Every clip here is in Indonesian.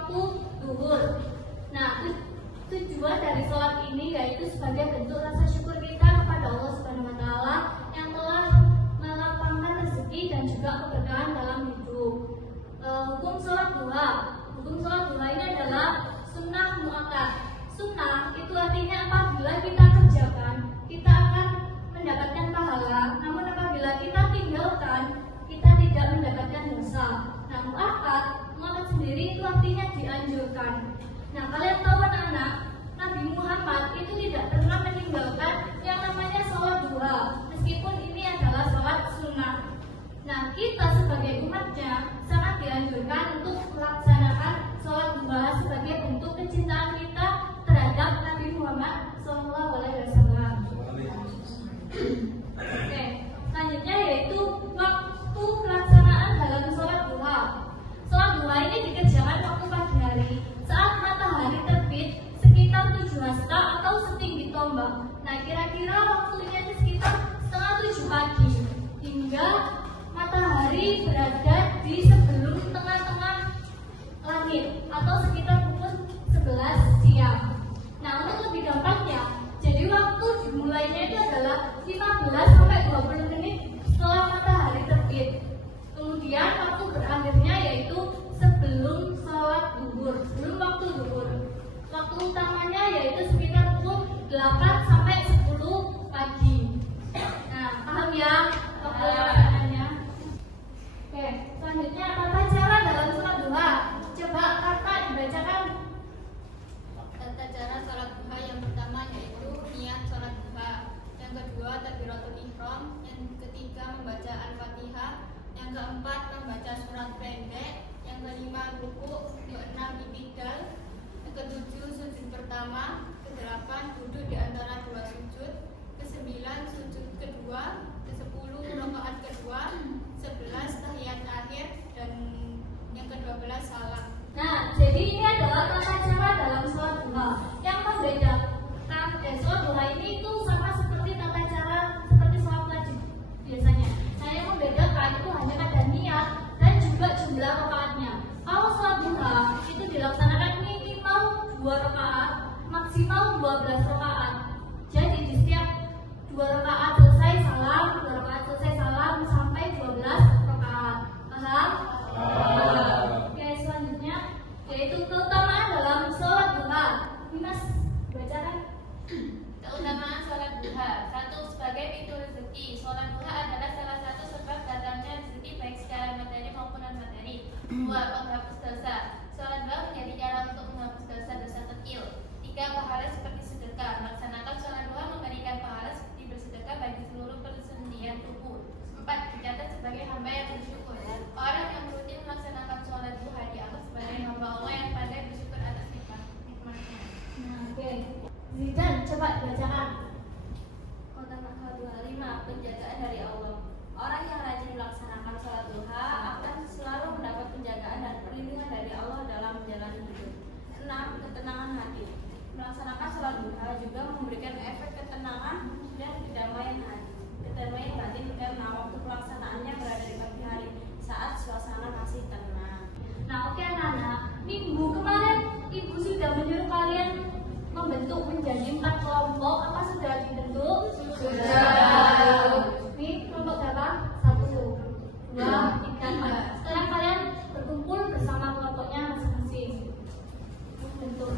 waktu zuhur. Nah, tujuan dari sholat ini yaitu sebagai bentuk rasa syukur kita kepada Allah Subhanahu wa Ta'ala yang telah melapangkan rezeki dan juga keberkahan dalam hidup. Hukum sholat duha ini adalah sunnah muakkad. Sunnah itu artinya apabila kita kerjakan kita akan mendapatkan pahala, namun apabila kita tinggalkan kita tidak mendapatkan dosa. Nah, muakkad sendiri itu artinya dianjurkan. Nah, kalian tahu anak-anak, Nabi Muhammad itu tidak pernah meninggalkan yang namanya sholat duha, meskipun ini adalah sholat sunnah. Nah, kita sebagai umatnya sangat dianjurkan untuk melaksanakan sholat duha sebagai bentuk kecintaan kita terhadap Nabi Muhammad SAW. Oke, selanjutnya yaitu waktu pelaksanaan dalam sholat duha. Sholat duha ini dikerjakan waktu pagi hari saat matahari terbit sekitar 7 atau setinggi tombak. Nah, kira-kira waktunya itu sekitar setengah 7 pagi hingga matahari berada di sebelum tengah-tengah langit atau sekitar pukul 11 siang. Nah, untuk lebih gampangnya, jadi waktu dimulainya itu adalah 15 sampai 20 menit setelah matahari terbit. Kemudian waktu berakhirnya yaitu sebelum sholat zuhur, sebelum waktu zuhur. Waktu utamanya yaitu sekitar pukul 8 sampai 10 pagi. Nah, paham ya pelaksanaannya? Oke, selanjutnya tata cara dalam sholat duha. Coba kata dibacakan. Tata cara sholat duha yang pertama yaitu niat sholat duha. Yang kedua takbiratul ihram. Yang ketiga membaca al-fatihah. Yang keempat membaca surat pendek. Yang kelima ruku. Keenam i'tidal. Yang ketujuh sujud pertama. Kedelapan duduk di antara dua sujud. Kesembilan sujud kedua. Kesepuluh rakaat kedua. 11 tahiyat akhir. Dan yang ke-12 salam. Nah, jadi ini adalah tata cara dalam sholat duha. Yang membedakan sholat duha ini itu sama seperti tata cara seperti sholat wajib biasanya. Nah, yang membedakan itu hanya pada niat dan juga jumlah rakaatnya. Kalau sholat duha itu dilaksanakan minimal 2 rakaat, maksimal 12 rakaat. Jadi di setiap 2 rakaat selesai salam, 2 rakaat selesai salam sampai 12 rakaat. Paham? Oke, selanjutnya yaitu keutamaan dalam sholat duha. Ini Mas bacakan. Keutamaan sholat duha. 1. Sebagai pintu rezeki. Sholat duha adalah salah satu sebab datangnya rezeki baik secara materi maupun non materi. 2. Penghapus dosa. Sholat duha menjadi cara untuk menghapus dosa-dosa kecil. 3. Pahala seperti sedekah. Melaksanakan sholat duha memberikan pahala seperti bersedekah bagi seluruh persendian tubuh. 4. Dicatat sebagai hamba yang bersyukur. Orang yang rutin melaksanakan sholat duha dianggap sebagai hamba Allah yang pandai bersyukur atas nikmatnya. Nah, oke. Zidan, coba bacakan. Kota Makkah 25. Penjagaan dari Allah. Orang yang rajin melaksanakan sholat duha akan selalu mendapat penjagaan dan perlindungan dari Allah dalam menjalani hidup. 6. Ketenangan hati. Melaksanakan sholat duha juga memberikan efek ketenangan dan kedamaian hati. Kedamaian batin karena waktu pelaksanaannya berada di pagi hari saat suasana masih tenang. Nah, oke anak-anak. Minggu kemarin Ibu sudah menyuruh kalian membentuk menjadi 4 kelompok. Apa sudah dibentuk? Sudah. Ini kelompok berapa? 1, 2, 3, 4. Sekarang kalian berkumpul bersama kelompoknya masing-masing. Bentuk.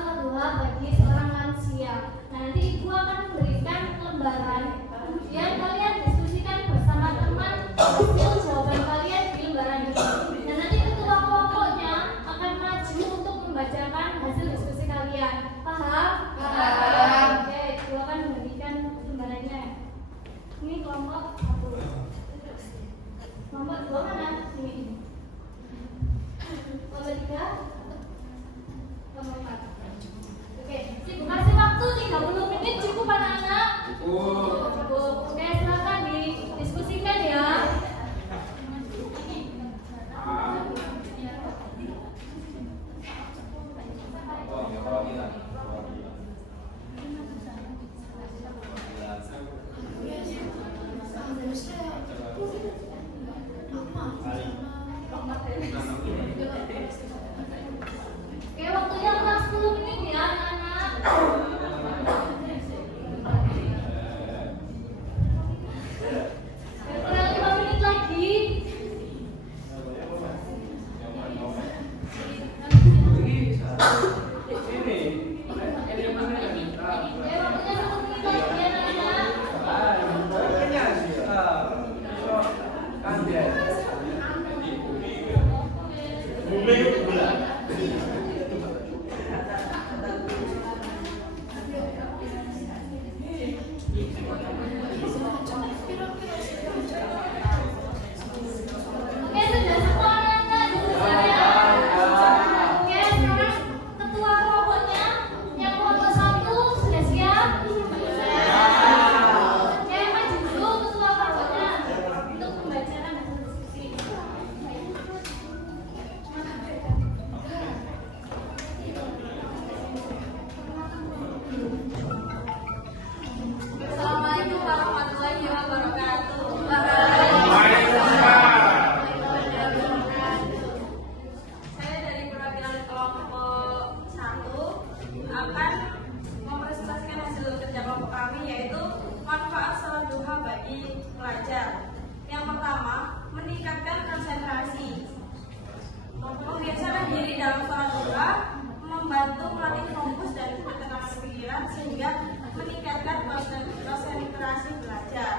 sholat duha bagi seorang lansia. Nah, nanti ibu akan memberikan lembaran, kemudian kalian diskusikan bersama teman hasil jawaban kalian di lembaran ini. Dan nanti ketua kelompoknya akan maju untuk membacakan hasil diskusi kalian. Paham? Paham. Oke, ibu akan memberikan lembarannya. Ini kelompok 1. Kelompok 2 mana? Ini. Kelompok 3. Kelompok 4. Oke, ibu kasih waktu 30 menit cukup anak-anak? Cukup. Oke, silakan didiskusikan ya. Oke, waktunya kurang 10 menit ya anak-anak. Kurang 5 menit lagi. Oke, waktunya 1 menit lagi ya anak-anak. Oke, sudah semua anak-anak diskusinya. Oke, sekarang ketua kelompoknya yang kelompok 1 sudah siap? Oke, maju dulu ketua kelompoknya untuk membacakan hasil diskusi. Assalamualaikum warahmatullahi wabarakatuh. Saya dari perwakilan kelompok 1 akan mempresentasikan hasil kerja kelompok kami, yaitu manfaat sholat duha bagi pelajar. Yang pertama, meningkatkan konsentrasi. Membiasakan diri dalam sholat duha membantu melatih fokus dan ketenangan pikiran sehingga meningkatkan konsentrasi belajar.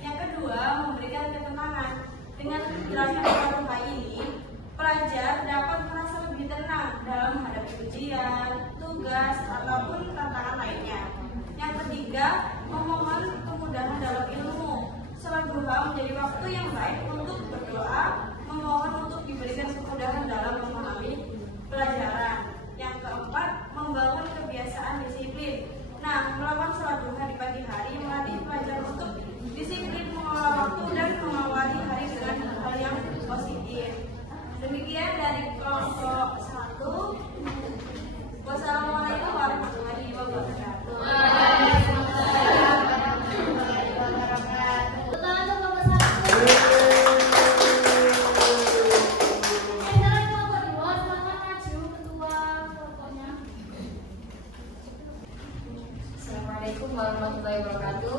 Yang kedua, memberikan ketenangan. Dengan menjalankan sholat duha ini, pelajar dapat merasa lebih tenang dalam menghadapi ujian, tugas, ataupun tantangan lainnya. Yang ketiga, memohon kemudahan dalam ilmu. Sholat duha menjadi waktu yang baik untuk berdoa, memohon untuk diberikan kemudahan dalam memahami pelajaran. Yang keempat, membangun kebiasaan disiplin. Nah, melakukan sholat duha di pagi hari melatih pelajar untuk disiplin mengelola waktu dan mengawali hari dengan hal yang positif. Demikian dari kelompok 1. Wassalamualaikum warahmatullahi wabarakatuh. Tangan untuk kelompok 1. Sekarang kelompok 2, silakan maju ketua kelompoknya. Assalamualaikum warahmatullahi wabarakatuh.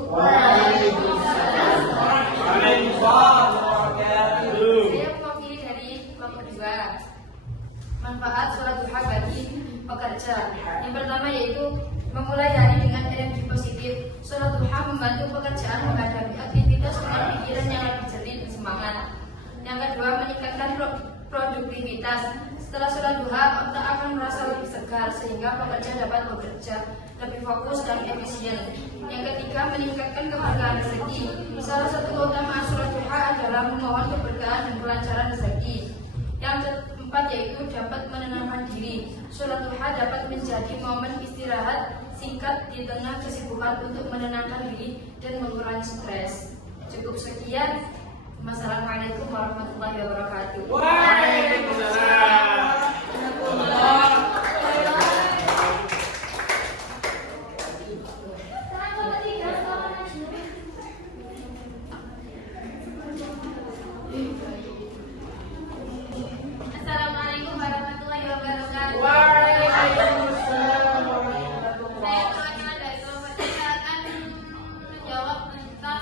Saya mewakili dari kelompok 2. Manfaat sholat duha bagi pekerja. Yang pertama yaitu memulai hari dengan energi positif. Sholat duha membantu pekerjaan menghadapi aktivitas dengan pikiran yang lebih jernih dan semangat. Yang kedua, meningkatkan produktivitas. Setelah sholat duha, otak akan merasa lebih segar sehingga pekerja dapat bekerja lebih fokus dan efisien. Yang ketiga, meningkatkan keberkahan rezeki. Salah satu keutamaan sholat duha adalah memohon keberkahan dan kelancaran rezeki. Yang keempat yaitu dapat menenangkan diri. Sholat duha dapat menjadi momen istirahat singkat di tengah kesibukan untuk menenangkan diri dan mengurangi stres. Cukup sekian. Wassalamualaikum warahmatullahi wabarakatuh. Sekarang kelompok 3, silakan maju. Assalamualaikum warahmatullahi wabarakatuh. Saya perwakilan dari kelompok 3 akan menjawab tentang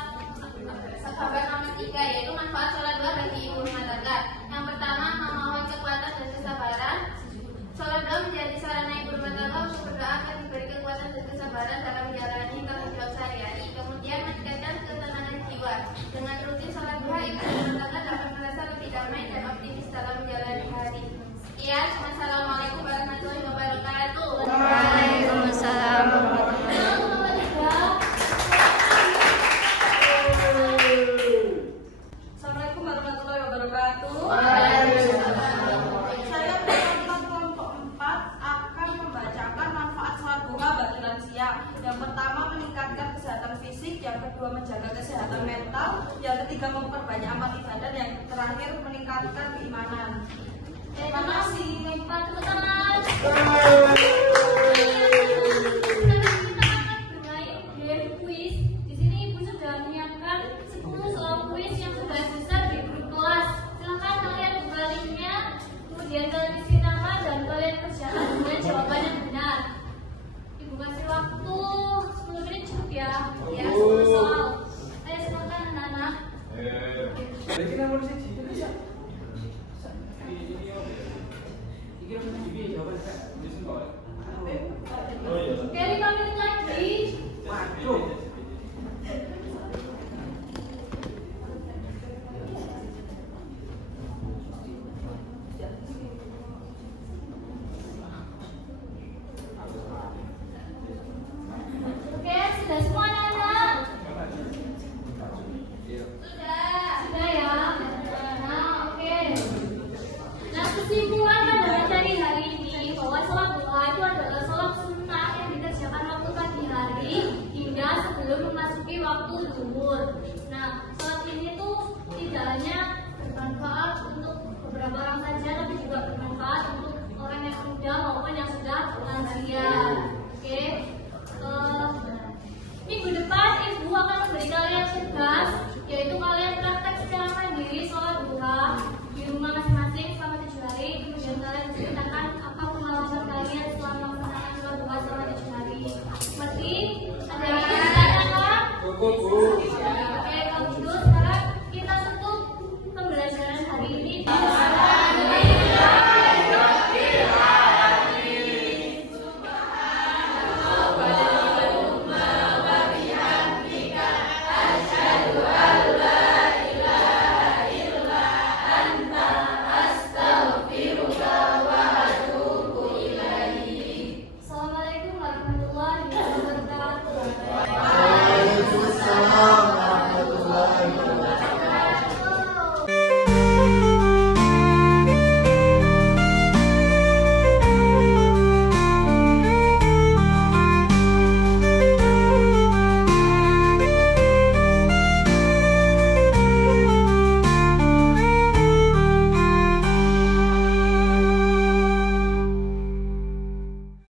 sahabat nomor 3, yaitu manfaat sholat duha bagi ibu rumah tangga. Yang pertama, memohon kekuatan dan kesabaran. Sholat duha menjadi sarana ibu rumah tangga untuk kesabaran dalam menjalani tanggung jawab sehari-hari, kemudian meningkatkan ketenangan jiwa. Dengan rutin sholat duha, ibu dan tetangga dapat merasa lebih damai dan optimis dalam menjalani hari. Sekian, wassalamualaikum warahmatullahi wabarakatuh. Waalaikumsalam. Assalamualaikum warahmatullahi wabarakatuh. Saya peserta kelompok 4 akan membacakan manfaat sholat duha bagi lansia. Yang pertama, meningkatkan kesehatan fisik. Yang kedua, menjaga kesehatan mental. Yang ketiga, memperbanyak amal ibadah. Yang terakhir, meningkatkan keimanan. Terima kasih. Pak, tepuk tangan. Sekarang kita akan mulai game quiz. Di sini Ibu sudah menyiapkan 10 soal quiz yang sudah besar di grup kelas. Silakan kalian buka linknya, kemudian kalian isi nama dan kalian kerjakan dengan jawaban yang benar. Ibu kasih waktu 10 menit cukup ya. Ya, 10 soal. Ayo silakan anak-anak. Jadi nomor 1.